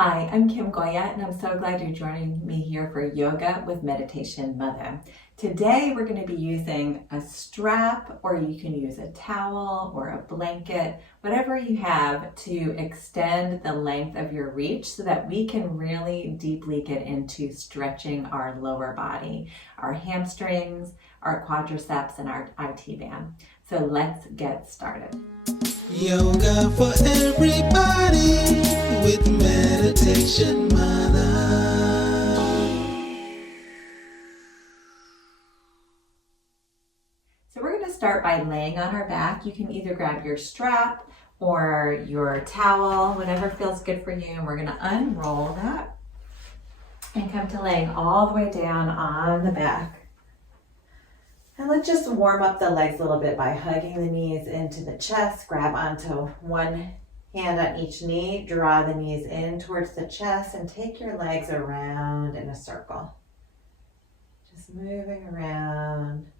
Hi, I'm Kim Goya, and I'm so glad you're joining me here for Yoga with Meditation Mutha. Today we're going to be using a strap, or you can use a towel or a blanket, whatever you have to extend the length of your reach so that we can really deeply get into stretching our lower body, our hamstrings, our quadriceps, and our IT band. So let's get started. Yoga for everybody with Meditation Mutha. So we're going to start by laying on our back. You can either grab your strap or your towel, whatever feels good for you. And we're going to unroll that and come to laying all the way down on the back. And let's just warm up the legs a little bit by hugging the knees into the chest. Grab onto one hand on each knee, draw the knees in towards the chest, and take your legs around in a circle. Just moving around,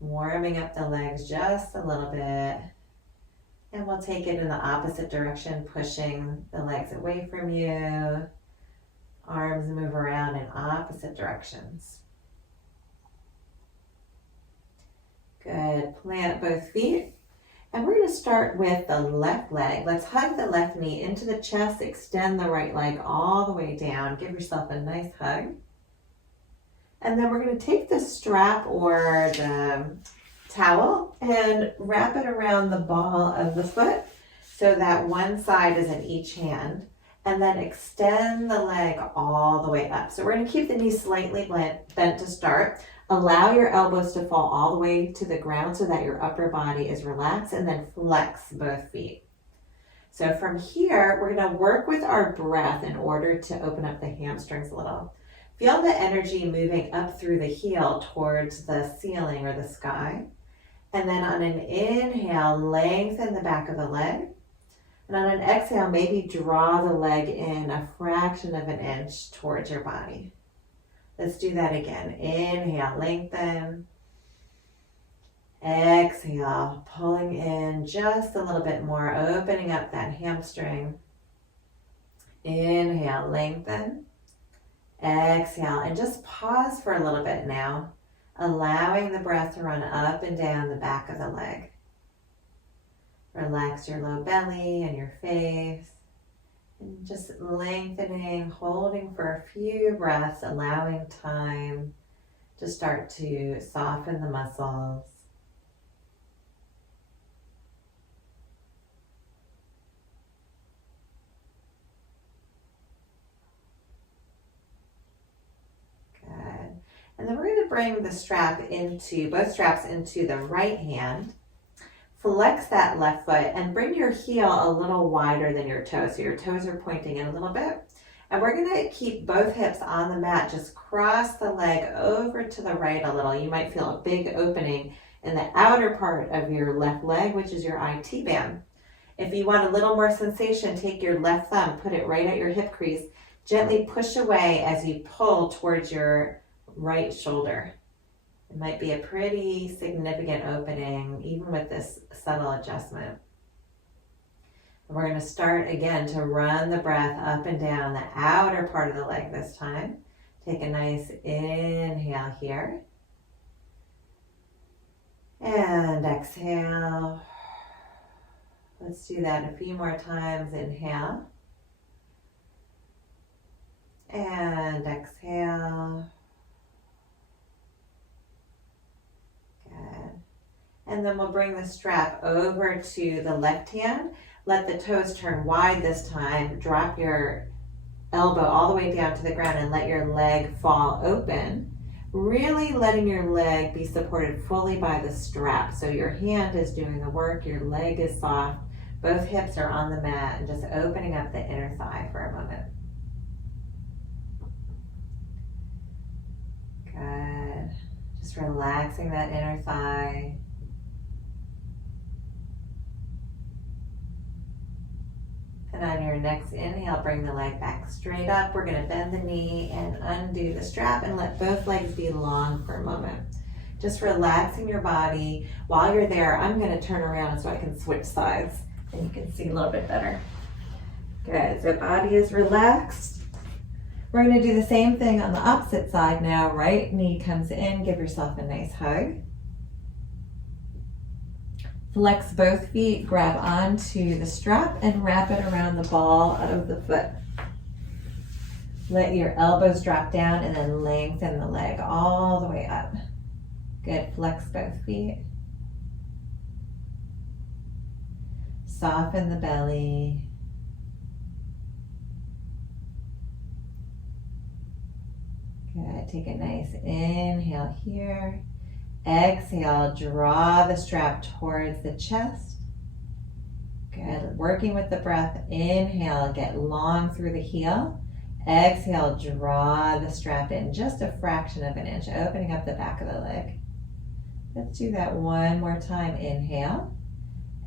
warming up the legs just a little bit. And we'll take it in the opposite direction, pushing the legs away from you. Arms move around in opposite directions. Good. Plant both feet. And we're going to start with the left leg. Let's hug the left knee into the chest. Extend the right leg all the way down. Give yourself a nice hug. And then we're going to take the strap or the towel and wrap it around the ball of the foot so that one side is in each hand. And then extend the leg all the way up. So we're going to keep the knee slightly bent to start. Allow your elbows to fall all the way to the ground so that your upper body is relaxed, and then flex both feet. So from here, we're going to work with our breath in order to open up the hamstrings a little. Feel the energy moving up through the heel towards the ceiling or the sky. And then on an inhale, lengthen the back of the leg. And on an exhale, maybe draw the leg in a fraction of an inch towards your body. Let's do that again. Inhale, lengthen. Exhale, pulling in just a little bit more, opening up that hamstring. Inhale, lengthen. Exhale, and just pause for a little bit now, allowing the breath to run up and down the back of the leg. Relax your low belly and your face. And just lengthening, holding for a few breaths, allowing time to start to soften the muscles. Good. And then we're going to bring the both straps into the right hand. Flex that left foot and bring your heel a little wider than your toes. So your toes are pointing in a little bit. And we're going to keep both hips on the mat. Just cross the leg over to the right a little. You might feel a big opening in the outer part of your left leg, which is your IT band. If you want a little more sensation, take your left thumb, put it right at your hip crease. Gently push away as you pull towards your right shoulder. It might be a pretty significant opening, even with this subtle adjustment. And we're going to start again to run the breath up and down the outer part of the leg this time. Take a nice inhale here. And exhale. Let's do that a few more times. Inhale. And exhale. And then we'll bring the strap over to the left hand. Let the toes turn wide this time. Drop your elbow all the way down to the ground and let your leg fall open. Really letting your leg be supported fully by the strap. So your hand is doing the work, your leg is soft, both hips are on the mat, and just opening up the inner thigh for a moment. Good. Just relaxing that inner thigh. And on your next inhale, bring the leg back straight up. We're going to bend the knee and undo the strap and let both legs be long for a moment. Just relaxing your body. While you're there, I'm going to turn around so I can switch sides and you can see a little bit better. Good, so body is relaxed. We're gonna do the same thing on the opposite side now. Right knee comes in, give yourself a nice hug. Flex both feet, grab onto the strap and wrap it around the ball of the foot. Let your elbows drop down and then lengthen the leg all the way up. Good, flex both feet. Soften the belly. Good, take a nice inhale here. Exhale, draw the strap towards the chest. Good, working with the breath. Inhale, get long through the heel. Exhale, draw the strap in just a fraction of an inch, opening up the back of the leg. Let's do that one more time. Inhale.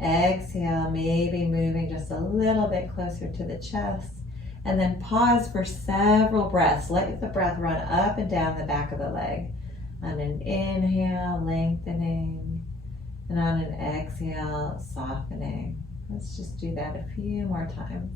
Exhale, maybe moving just a little bit closer to the chest. And then pause for several breaths. Let the breath run up and down the back of the leg. On an inhale, lengthening. And on an exhale, softening. Let's just do that a few more times.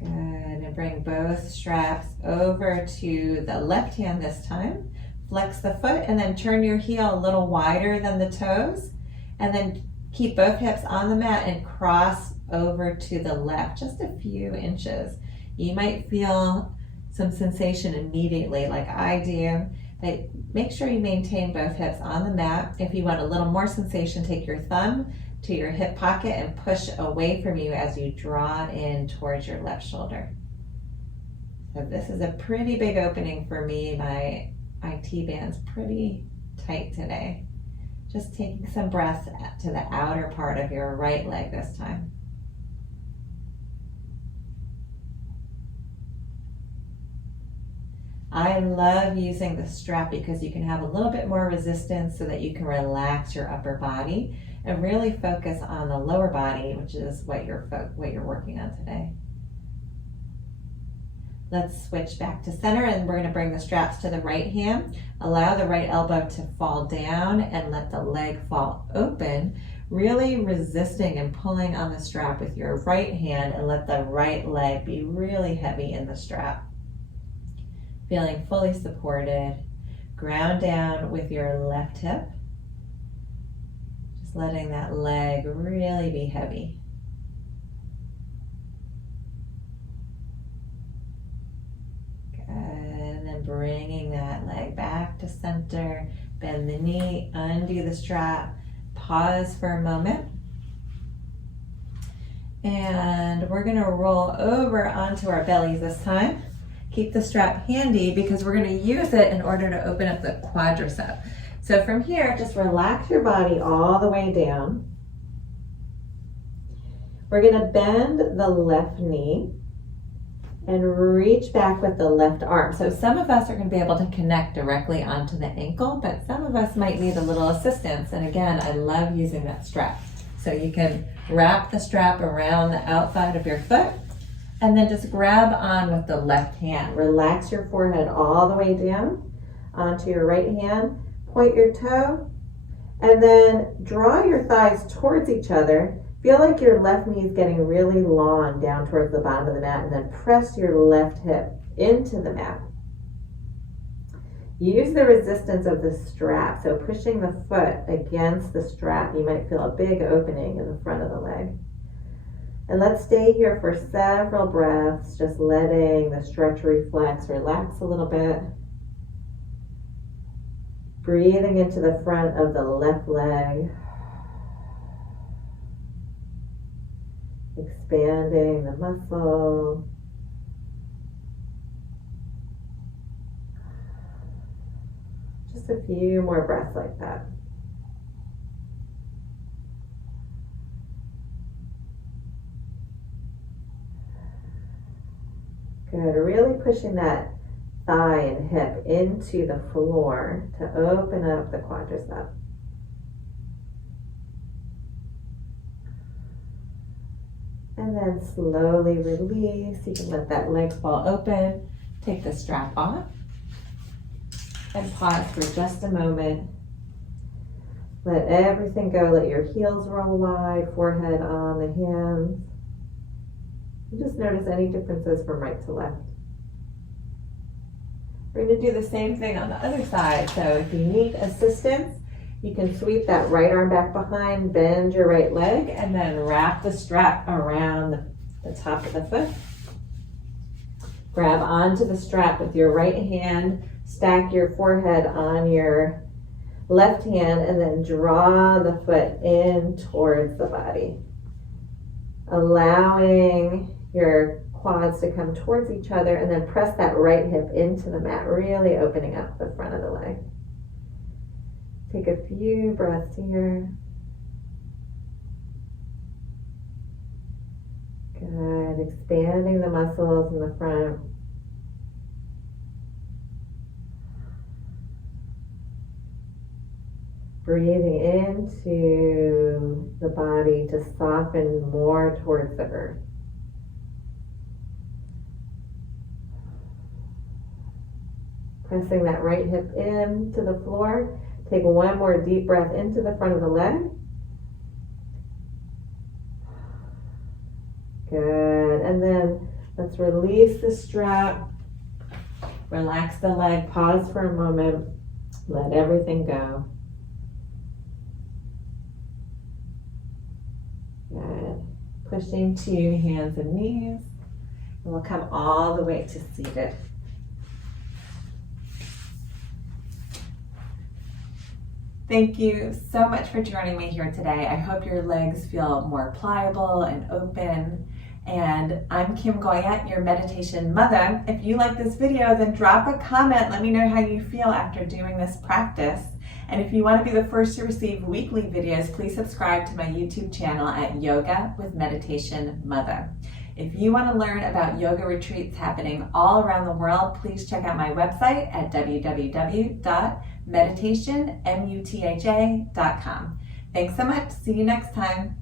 Good, and bring both straps over to the left hand this time. Flex the foot and then turn your heel a little wider than the toes. And then keep both hips on the mat and cross over to the left, just a few inches. You might feel some sensation immediately like I do, but make sure you maintain both hips on the mat. If you want a little more sensation, take your thumb to your hip pocket and push away from you as you draw in towards your left shoulder. So this is a pretty big opening for me. My T-band's pretty tight today. Just taking some breaths to the outer part of your right leg this time. I love using the strap because you can have a little bit more resistance so that you can relax your upper body and really focus on the lower body, which is what you're working on today. Let's switch back to center and we're going to bring the straps to the right hand. Allow the right elbow to fall down and let the leg fall open, really resisting and pulling on the strap with your right hand and let the right leg be really heavy in the strap. Feeling fully supported. Ground down with your left hip. Just letting that leg really be heavy. And then bringing that leg back to center, bend the knee, undo the strap, pause for a moment. And we're gonna roll over onto our bellies this time. Keep the strap handy because we're gonna use it in order to open up the quadriceps. So from here, just relax your body all the way down. We're gonna bend the left knee and reach back with the left arm. So some of us are going to be able to connect directly onto the ankle, but some of us might need a little assistance. And again, I love using that strap. So you can wrap the strap around the outside of your foot and then just grab on with the left hand. Relax your forehead all the way down onto your right hand. Point your toe and then draw your thighs towards each other. Feel like your left knee is getting really long down towards the bottom of the mat and then press your left hip into the mat. Use the resistance of the strap. So pushing the foot against the strap, you might feel a big opening in the front of the leg. And let's stay here for several breaths, just letting the stretch reflex relax a little bit. Breathing into the front of the left leg. Expanding the muscle. Just a few more breaths like that. Good, really pushing that thigh and hip into the floor to open up the quadriceps. And then slowly release. You can let that leg fall open. Take the strap off. And pause for just a moment. Let everything go. Let your heels roll wide, forehead on the hands. And just notice any differences from right to left. We're going to do the same thing on the other side. So if you need assistance, you can sweep that right arm back behind, bend your right leg, and then wrap the strap around the top of the foot. Grab onto the strap with your right hand, stack your forehead on your left hand, and then draw the foot in towards the body. Allowing your quads to come towards each other, and then press that right hip into the mat, really opening up the front of the leg. Take a few breaths here. Good. Expanding the muscles in the front. Breathing into the body to soften more towards the earth. Pressing that right hip into the floor. Take one more deep breath into the front of the leg. Good. And then let's release the strap. Relax the leg. Pause for a moment. Let everything go. Good. Pushing to hands and knees. And we'll come all the way to seated. Thank you so much for joining me here today. I hope your legs feel more pliable and open. And I'm Kim Goyette, your meditation mother. If you like this video, then drop a comment. Let me know how you feel after doing this practice. And if you want to be the first to receive weekly videos, please subscribe to my YouTube channel at Yoga with Meditation Mutha. If you want to learn about yoga retreats happening all around the world, please check out my website at www.meditationmutha.com. Thanks so much. See you next time.